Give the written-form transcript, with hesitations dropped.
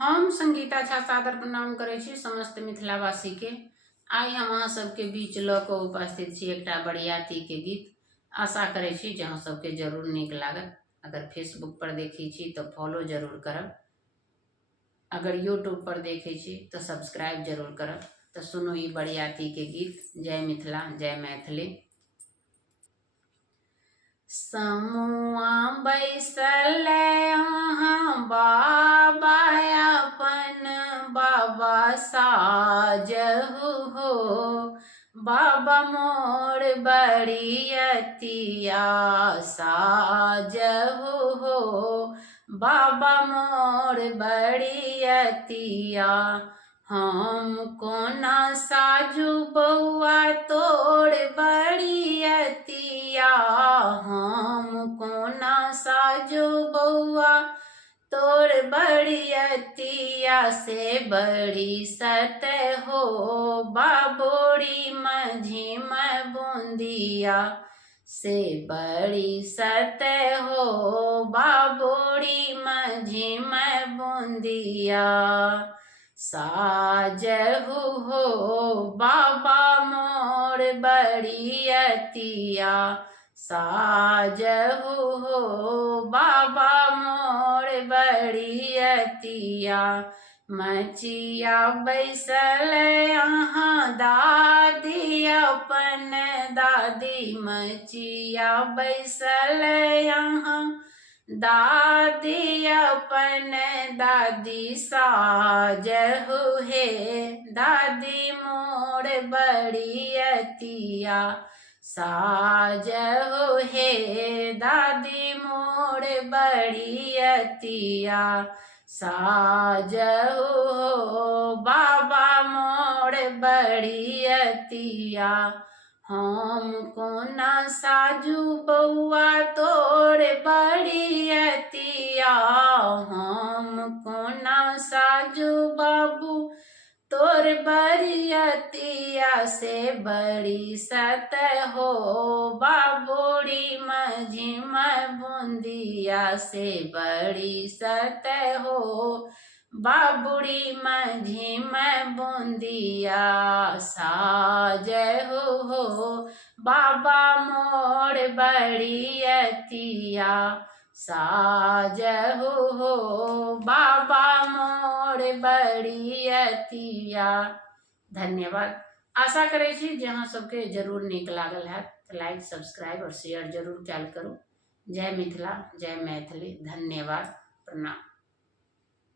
हम संगीता झा सादर प्रणाम करै छी समस्त मिथिलावासी के। आइ हम अहाँ सबके बीच ल क उपस्थित छी एकटा बरियाती के गीत। आशा करै छी जे अहाँ सबके जरूर नीक लागत। अगर फेसबुक पर देखै छी तो फॉलो जरूर करब, अगर यूट्यूब पर देखै छी तो सब्सक्राइब जरूर करब। तो सुनू ई बरियाती के गीत। जय मिथिला, जय मैथिली। समुआ बैसल अहाँ बाबा अपन बाबा साजहु हो। बाबा मोर बरियतिया साजहु हो। बाबा मोर बरियतिया हम कोना साजू बउआ तोर बरियतिया। हम कोना साजू बउआ तोर बरियतिया से बड़ी सत हो। बाबोरी मझिम बूंदिया से बड़ी सत हो। बाबोरी मझिम बूंदिया साजहु हो। बाबा मोर बरियतिया साजहु हो। बाबा मोर बरियतिया मचिया बैसल अहाँ दादी अपन दादी। मचिया बैसल अहाँ दादी अपन दादी साजहु हे। दादी मोर बरियतिया साजहु हे। दादी मोर बरियतिया साजहु हो। बाबा मोर बरियतिया हम कोना साजू बउआ तोर बरियतिया। हम कोना साजू बाबू तोर बरियतिया से बड़ी सत हो। बाबोरी मझिम बूंदिया से बड़ी सत हो। बाबुरी मझिम बूंदिया साजहु हो। बाबा मोर बरियतिया साजहु हो। बाबा मोर बरियतिया। धन्यवाद। आशा करै छी जे अहाँ सबके जरूर नीक लागल हैत। लाइक, सब्सक्राइब और शेयर जरूर कैल करू। जय मिथिला, जय मैथिली। धन्यवाद, प्रणाम।